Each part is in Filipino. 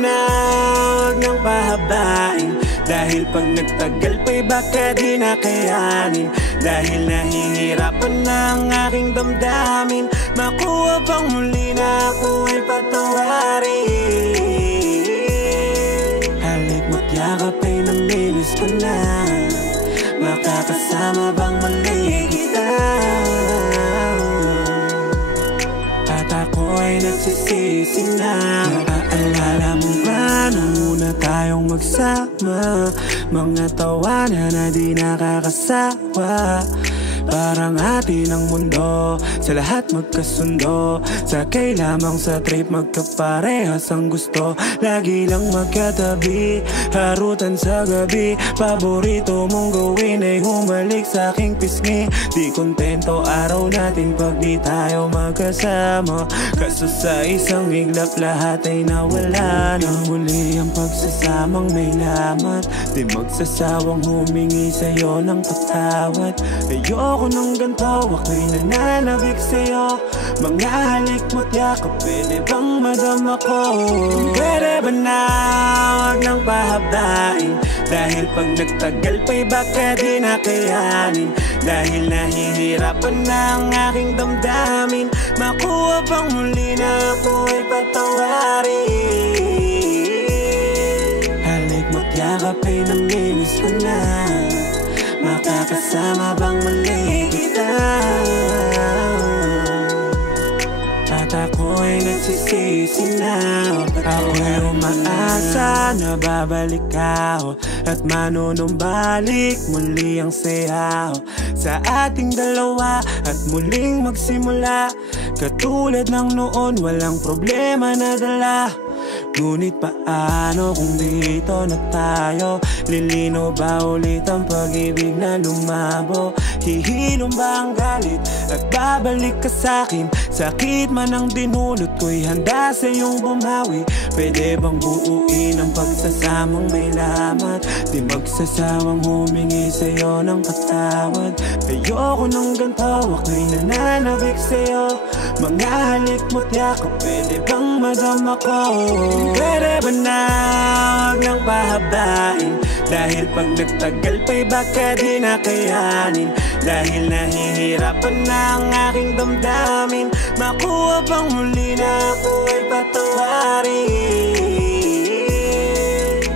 na huwag nang pahabain, dahil pag nagtagal pa'y baka di na kayanin. Dahil nahihirapan na ang aking damdamin, makuha bang muli na ako ay patawarin? Halik mo't yakap ay namimiss ko na, makakasama bang muli kita? At ako'y nagsisisi na. Naaalala mo ba nung una tayong magsama, mga tawanan na di nakakasawa? Parang atin ang mundo, sa lahat magkasundo, sakay lamang sa trip, magkaparehas ang gusto. Lagi lang magkatabi, harutan sa gabi, paborito mong gawin ay humalik sa aking pisngi. Di kontento araw natin pag di tayo magkasama, kaso sa isang iglap lahat ay nawala na. Muli ang pagsasamang may lamat, di magsasawang humingi sa'yo ng patawad. Ayoko nang ganito, ako'y nananabik sa'yo, mga halik mo't yakap, pwede bang madama ko? Pwede ba na huwag nang pahabain, dahil pag nagtagal pa'y baka di na kayanin. Dahil nahihirapan na ang aking damdamin, makuha bang muli na ako ay patawarin? Halik mo't yakap ay namimiss ko na, makakasama bang muli kita? At ako'y nagsisisi na, ako'y umaasa na babalik ka, at manunumbalik muli ang saya sa ating dalawa, at muling magsimula katulad ng noon, walang problema na dala. Ngunit paano kung dito na tayo? Lilino ba ulit ang pag-ibig na lumabo? Hihilom ba ang galit at babalik ka sa'kin? Sakit man ang dinulot ko'y handa sa'yong bumawi. Pwede bang buuin ang pagsasamang may lamat? Di magsasawang humingi sa'yo ng patawad. Ayoko nang ganito, ako'y nananabik sa'yo, mga halik mo't yakap, pwede bang madama ko? Pwede ba na huwag nang pahabain, dahil pag nagtagal pa'y baka di na kayanin. Dahil nahihirapan na ang aking damdamin, makuha bang muli na ako ay patawarin?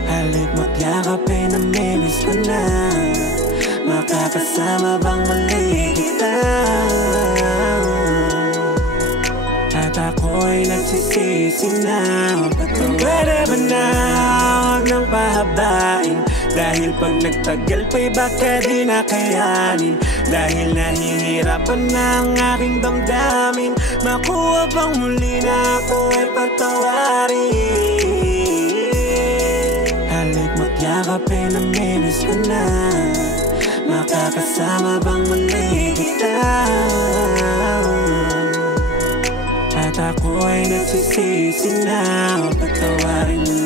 Halik mo't yakap ay namimiss ko na, makakasama bang muli kita? At ako'y nagsisisi na, pwede ba na huwag nang pahabain, dahil pag nagtagal pa'y baka di na kayanin. Dahil nahihirapan na ang aking damdamin, makuha bang muli na ako ay patawarin? Halik mo't yakap ay namimiss ko na, makakasama bang muli kita? At ako'y nagsisisi na, patawarin mo